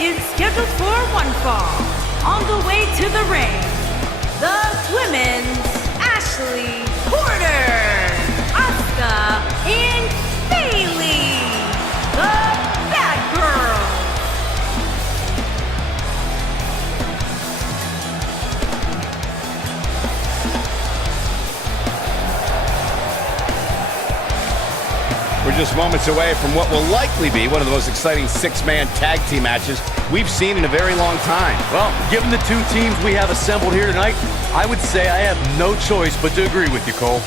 is scheduled for one fall. On the way to the ring, the women's Ashley, Porter, Asuka, and Bailey, the Bad Girls. We're just moments away from what will likely be one of the most exciting six-man tag team matches we've seen in a very long time. Well, given the two teams we have assembled here tonight, I would say I have no choice but to agree with you, Cole.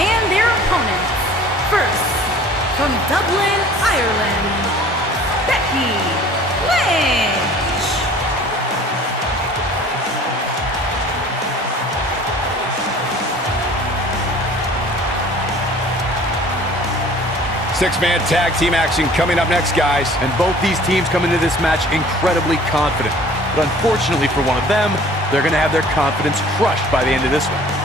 And their opponents, first, from Dublin, Ireland, Becky Lynch. Six-man tag team action coming up next, guys. And both these teams come into this match incredibly confident. But unfortunately for one of them, they're going to have their confidence crushed by the end of this one.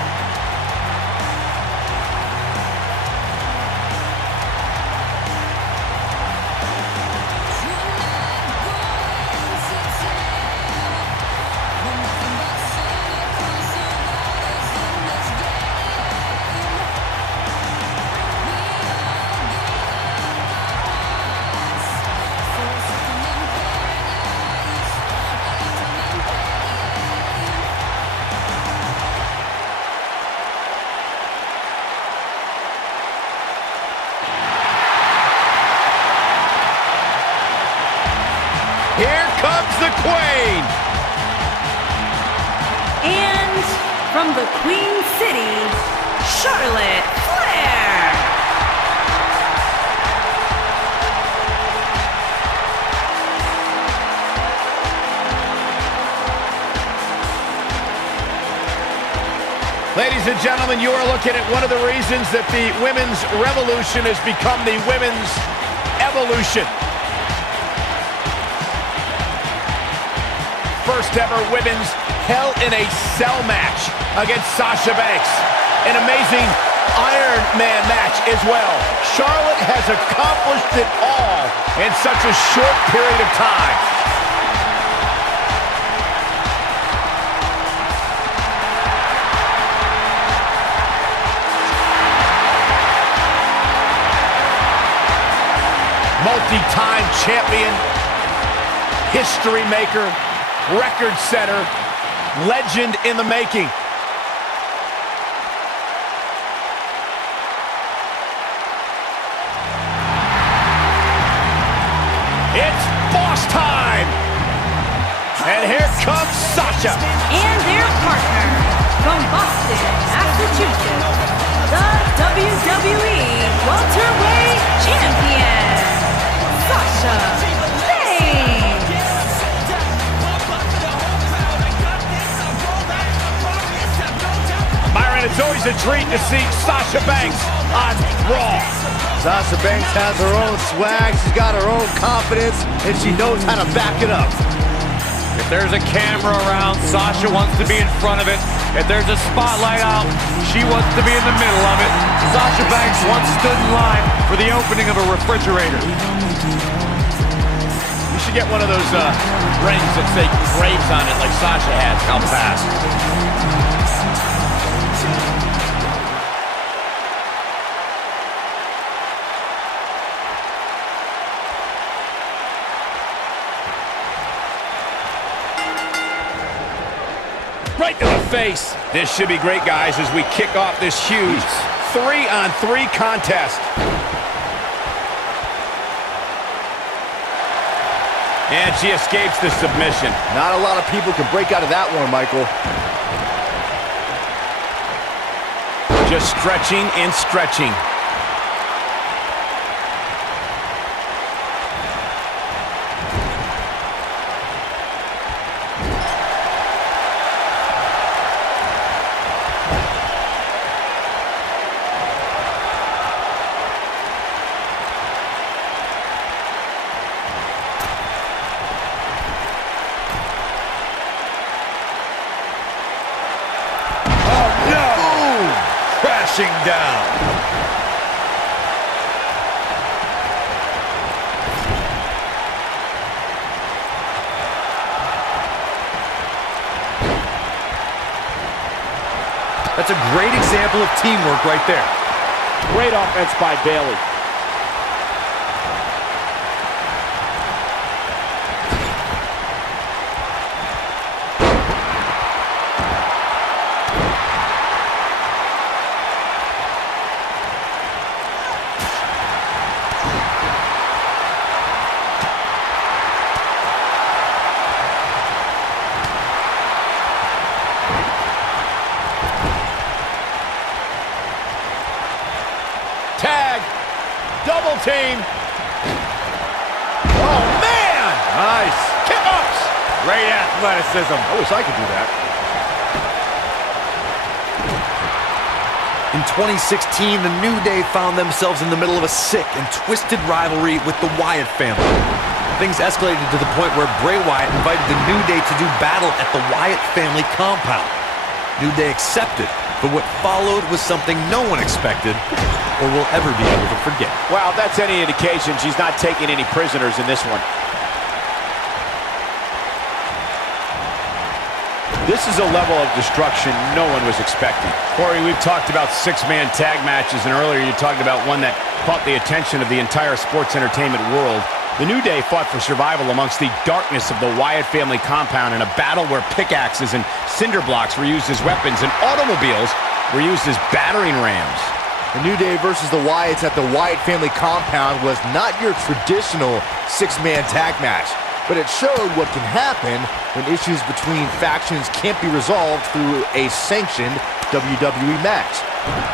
Here comes the Queen! And from the Queen City, Charlotte Flair. Ladies and gentlemen, you are looking at one of the reasons that the women's revolution has become the women's evolution. First ever women's Hell in a Cell match against Sasha Banks. An amazing Iron Man match as well. Charlotte has accomplished it all in such a short period of time. Multi-time champion, history maker, record setter, legend in the making. It's boss time! And here comes Sasha. And their partner, from Boston, Massachusetts, the WWE Welterweight Champion, Sasha Banks. Byron, it's always a treat to see Sasha Banks on Raw. Sasha Banks has her own swag, she's got her own confidence, and she knows how to back it up. If there's a camera around, Sasha wants to be in front of it. If there's a spotlight out, she wants to be in the middle of it. Sasha Banks once stood in line for the opening of a refrigerator. You should get one of those rings that say Graves on it like Sasha has. I'll pass. right to the face. This should be great, guys, as we kick off this huge 3-on-3 contest. And she escapes the submission. Not a lot of people can break out of that one, Michael. Just stretching and stretching. Down. That's a great example of teamwork right there. Great offense by Bayley. Tag. Double team. Oh, man. Nice. Kick-ups. Great athleticism. I wish I could do that. In 2016, the New Day found themselves in the middle of a sick and twisted rivalry with the Wyatt family. Things escalated to the point where Bray Wyatt invited the New Day to do battle at the Wyatt family compound. New Day accepted, but what followed was something no one expected or will ever be able to forget. Wow, if that's any indication, she's not taking any prisoners in this one. This is a level of destruction no one was expecting. Corey, we've talked about six-man tag matches, and earlier you talked about one that caught the attention of the entire sports entertainment world. The New Day fought for survival amongst the darkness of the Wyatt family compound in a battle where pickaxes and cinder blocks were used as weapons and automobiles were used as battering rams. The New Day versus the Wyatts at the Wyatt family compound was not your traditional six-man tag match, but it showed what can happen when issues between factions can't be resolved through a sanctioned WWE match.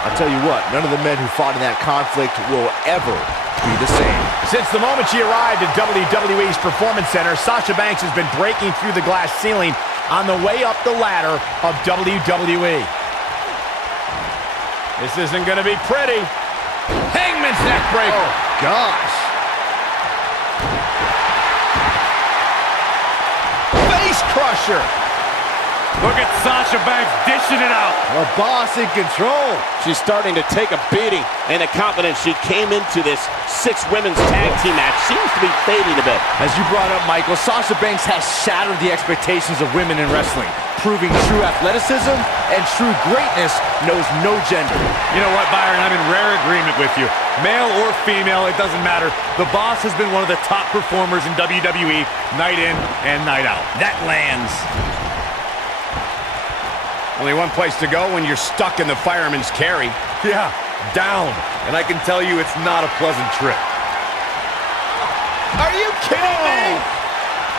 I'll tell you what, none of the men who fought in that conflict will ever be the same. Since the moment she arrived at WWE's Performance Center, Sasha Banks has been breaking through the glass ceiling on the way up the ladder of WWE. This isn't going to be pretty. Hangman's neck breaker. Oh, gosh. Face crusher. Look at Sasha Banks dishing it out. A boss in control. She's starting to take a beating, and the confidence she came into this six women's tag team match seems to be fading a bit. As you brought up, Michael, Sasha Banks has shattered the expectations of women in wrestling, proving true athleticism and true greatness knows no gender. You know what, Byron? I'm in rare agreement with you. Male or female, it doesn't matter. The Boss has been one of the top performers in WWE, night in and night out. That lands. Only one place to go when you're stuck in the fireman's carry. Yeah, down. And I can tell you it's not a pleasant trip. Are you kidding me?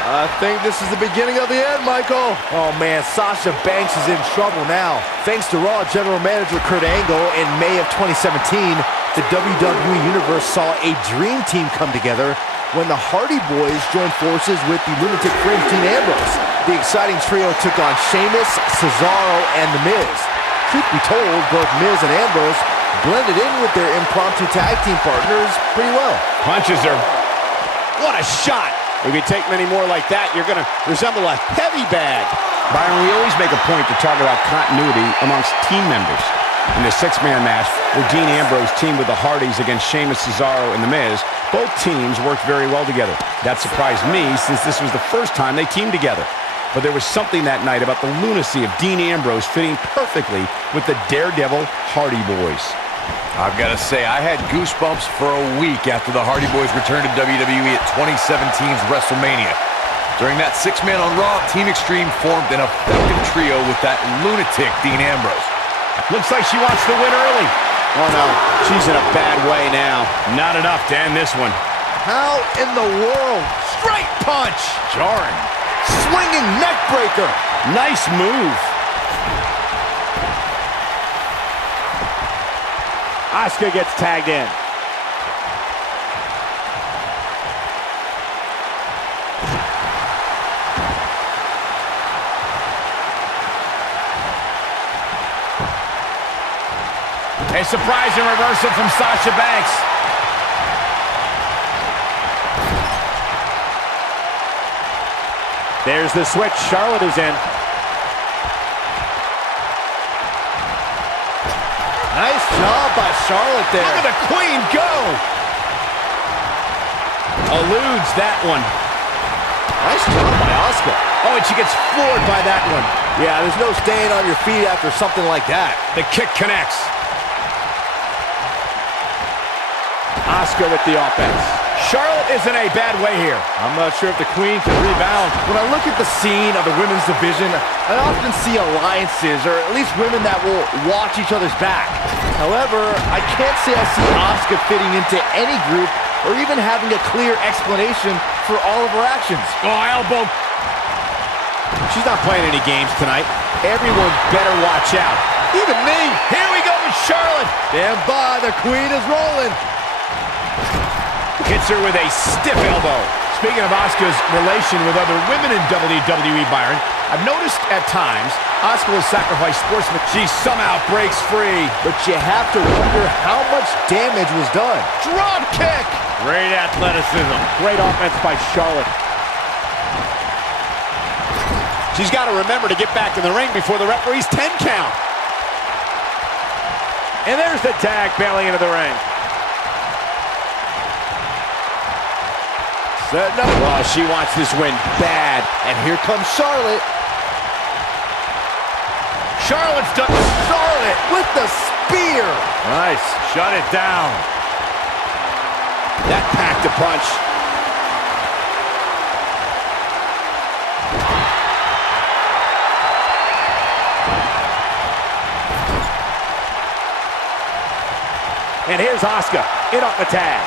I think this is the beginning of the end, Michael. Oh, man, Sasha Banks is in trouble now. Thanks to Raw General Manager Kurt Angle, in May of 2017, the WWE Universe saw a dream team come together when the Hardy Boys joined forces with the Lunatic Fringe Dean Ambrose. The exciting trio took on Sheamus, Cesaro, and The Miz. Truth be told, both Miz and Ambrose blended in with their impromptu tag team partners pretty well. Punches are... What a shot! If you take many more like that, you're going to resemble a heavy bag. Byron, we always make a point to talk about continuity amongst team members. In the six-man match, where Dean Ambrose teamed with the Hardys against Sheamus, Cesaro, and The Miz, both teams worked very well together. That surprised me, since this was the first time they teamed together. But there was something that night about the lunacy of Dean Ambrose fitting perfectly with the Daredevil Hardy Boys. I've got to say, I had goosebumps for a week after the Hardy Boys returned to WWE at 2017's WrestleMania. During that six-man on Raw, Team Extreme formed an effective trio with that lunatic Dean Ambrose. Looks like she wants to win early. Oh, no. She's in a bad way now. Not enough to end this one. How in the world? Straight punch. Jarring. Swinging neck breaker. Nice move. Asuka gets tagged in. A surprising reversal from Sasha Banks. There's the switch. Charlotte is in. Nice job by Charlotte there. Look at the Queen go. Eludes that one. Nice job by Asuka. Oh, and she gets floored by that one. Yeah, there's no staying on your feet after something like that. The kick connects. Asuka with the offense. Charlotte is in a bad way here. I'm not sure if the Queen can rebound. When I look at the scene of the women's division, I often see alliances, or at least women that will watch each other's back. However, I can't say I see Asuka fitting into any group or even having a clear explanation for all of her actions. Oh, elbow. She's not playing any games tonight. Everyone better watch out. Even me. Here we go with Charlotte. Stand by, the Queen is rolling. Hits her with a stiff elbow. Speaking of Asuka's relation with other women in WWE, Byron, I've noticed at times Asuka will sacrifice sportsmen. She somehow breaks free. But you have to wonder how much damage was done. Drop kick. Great athleticism. Great offense by Charlotte. She's got to remember to get back in the ring before the referee's 10 count. And there's the tag bailing into the ring. Setting up. Oh, she wants this win bad. And here comes Charlotte. Charlotte's done. Charlotte with the spear. Nice. Shut it down. That packed a punch. And here's Asuka in off the tag.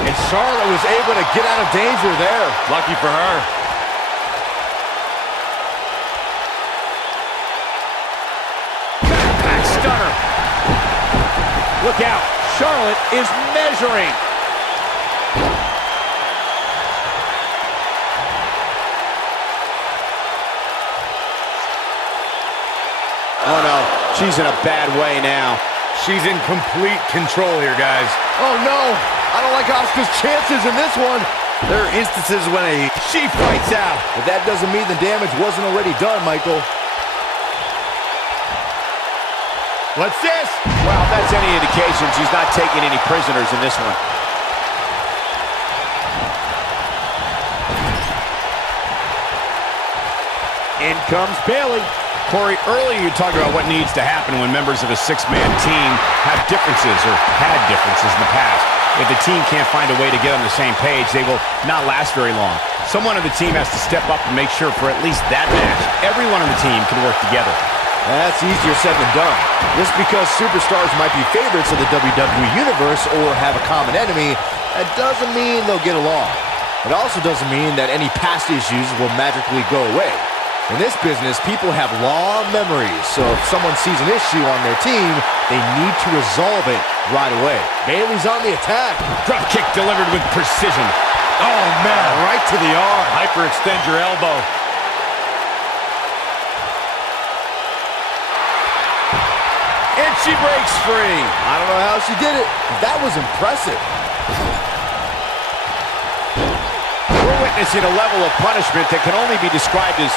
And Charlotte was able to get out of danger there. Lucky for her. Back stunner. Look out. Charlotte is measuring. Oh, no. She's in a bad way now. She's in complete control here, guys. Oh, no. I don't like Asuka's chances in this one. There are instances when She fights out. But that doesn't mean the damage wasn't already done, Michael. What's this? Well, if that's any indication, she's not taking any prisoners in this one. In comes Bayley. Corey, earlier you talked about what needs to happen when members of a six-man team have differences or had differences in the past. If the team can't find a way to get on the same page, they will not last very long. Someone on the team has to step up and make sure for at least that match, everyone on the team can work together. That's easier said than done. Just because superstars might be favorites of the WWE Universe or have a common enemy, that doesn't mean they'll get along. It also doesn't mean that any past issues will magically go away. In this business, people have long memories, so if someone sees an issue on their team, they need to resolve it right away. Bayley's on the attack. Drop kick delivered with precision. Oh, man. Right to the arm. Hyperextend your elbow. And she breaks free. I don't know how she did it, but that was impressive. We're witnessing a level of punishment that can only be described as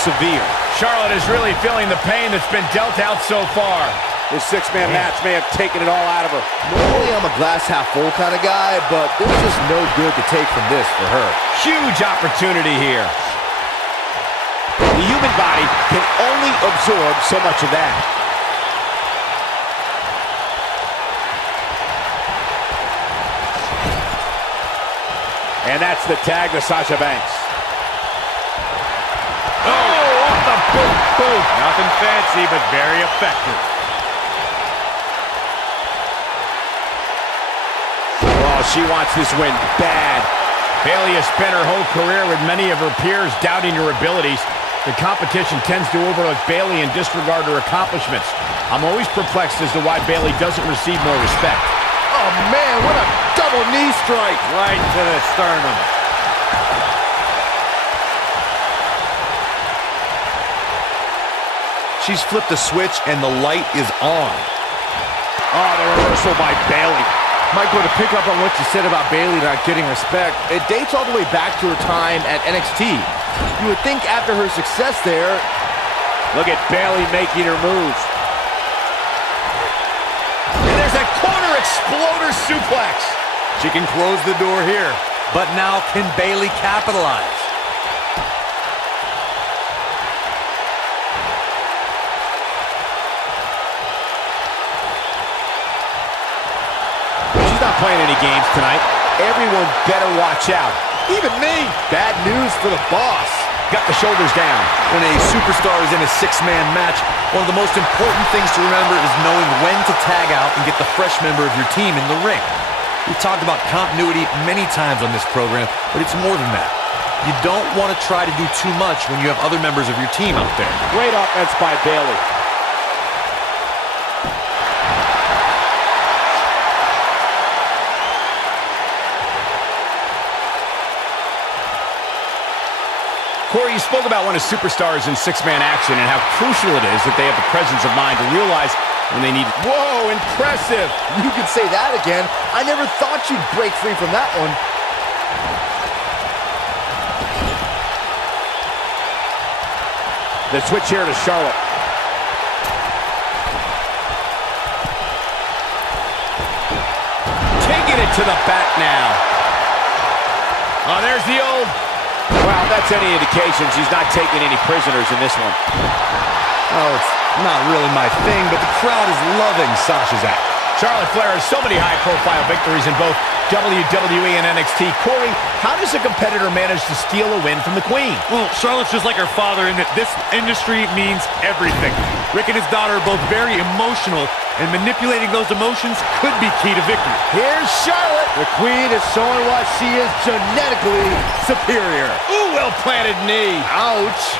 severe. Charlotte is really feeling the pain that's been dealt out so far. This six-man match may have taken it all out of her. Normally I'm a glass half full kind of guy, but there's just no good to take from this for her. Huge opportunity here. The human body can only absorb so much of that. And that's the tag to Sasha Banks. Oh, off the boot, boot. Nothing fancy, but very effective. Oh, she wants this win bad. Bayley has spent her whole career with many of her peers doubting her abilities. The competition tends to overlook Bayley and disregard her accomplishments. I'm always perplexed as to why Bayley doesn't receive more respect. Oh man, what a double knee strike. Right to the sternum. She's flipped the switch and the light is on. Oh, the reversal by Bayley. Michael, to pick up on what you said about Bayley not getting respect, it dates all the way back to her time at NXT. You would think after her success there... Look at Bayley making her moves. And there's that corner exploder suplex. She can close the door here, but now can Bayley capitalize? She's not playing any games tonight. Everyone better watch out. Even me. Bad news for the boss. Got the shoulders down. When a superstar is in a six-man match, one of the most important things to remember is knowing when to tag out and get the fresh member of your team in the ring. We've talked about continuity many times on this program, but it's more than that. You don't want to try to do too much when you have other members of your team out there. Great offense by Bayley. Corey, you spoke about one of superstars in six-man action and how crucial it is that they have the presence of mind to realize when they need it. Whoa, impressive! You could say that again. I never thought you'd break free from that one. The switch here to Charlotte. Taking it to the back now. Oh, there's the old... Well, that's any indication she's not taking any prisoners in this one. Oh, it's not really my thing, but the crowd is loving Sasha's act. Charlotte Flair has so many high-profile victories in both WWE and NXT. Corey, how does a competitor manage to steal a win from the Queen? Well, Charlotte's just like her father in that this industry means everything. Rick and his daughter are both very emotional, and manipulating those emotions could be key to victory. Here's Charlotte. The Queen is showing why she is genetically superior. Ooh, well-planted knee. Ouch.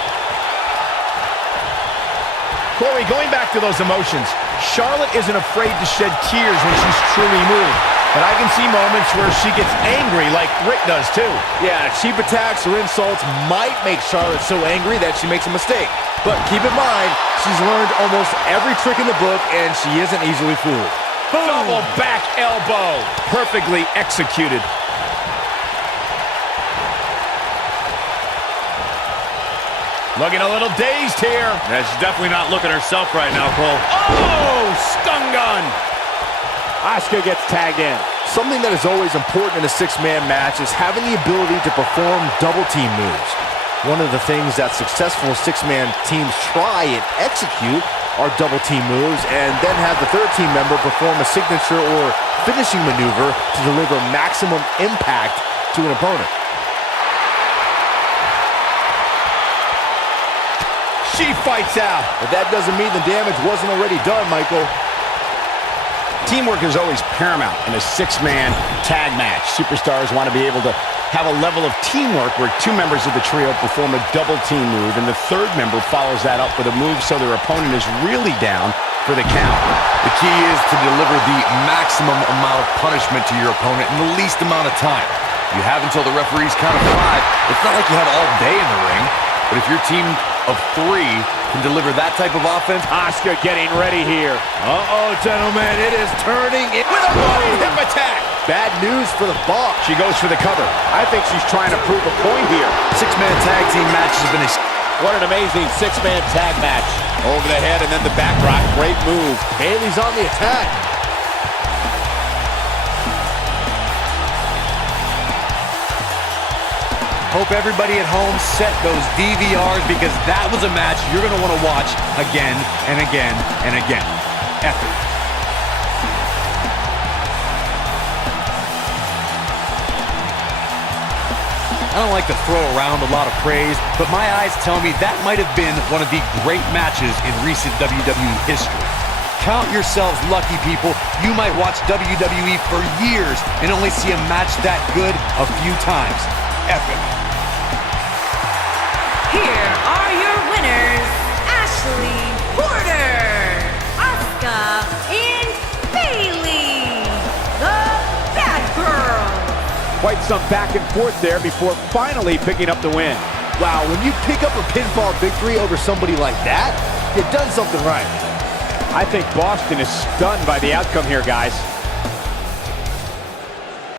Corey, going back to those emotions, Charlotte isn't afraid to shed tears when she's truly moved. But I can see moments where she gets angry like Rick does too. Yeah, cheap attacks or insults might make Charlotte so angry that she makes a mistake. But keep in mind, she's learned almost every trick in the book and she isn't easily fooled. Boom. Double back elbow. Perfectly executed. Looking a little dazed here. Yeah, she's definitely not looking herself right now, Cole. Oh, stun gun. Asuka gets tagged in. Something that is always important in a six-man match is having the ability to perform double team moves. One of the things that successful six-man teams try and execute are double team moves and then have the third team member perform a signature or finishing maneuver to deliver maximum impact to an opponent. She fights out. But that doesn't mean the damage wasn't already done, Michael. Teamwork is always paramount in a six-man tag match. Superstars want to be able to have a level of teamwork where two members of the trio perform a double team move, and the third member follows that up with a move so their opponent is really down for the count. The key is to deliver the maximum amount of punishment to your opponent in the least amount of time. You have until the referee's count of 5. It's not like you have all day in the ring, but if your team of 3 can deliver that type of offense. Asuka getting ready here. Uh-oh, gentlemen, it is turning in with a running hip attack. Bad news for the boss. She goes for the cover. I think she's trying to prove a point here. Six-man tag team match has been a... What an amazing six-man tag match. Over the head and then the back rock. Great move. Bayley's on the attack. Hope everybody at home set those DVRs because that was a match you're going to want to watch again and again and again. Epic. I don't like to throw around a lot of praise, but my eyes tell me that might have been one of the great matches in recent WWE history. Count yourselves lucky, people. You might watch WWE for years and only see a match that good a few times. Epic. Here are your winners, Ashley, Porter, Asuka, and Bayley, the Bad Girls. Quite some back and forth there before finally picking up the win. Wow, when you pick up a pinfall victory over somebody like that, you've done something right. I think Boston is stunned by the outcome here, guys.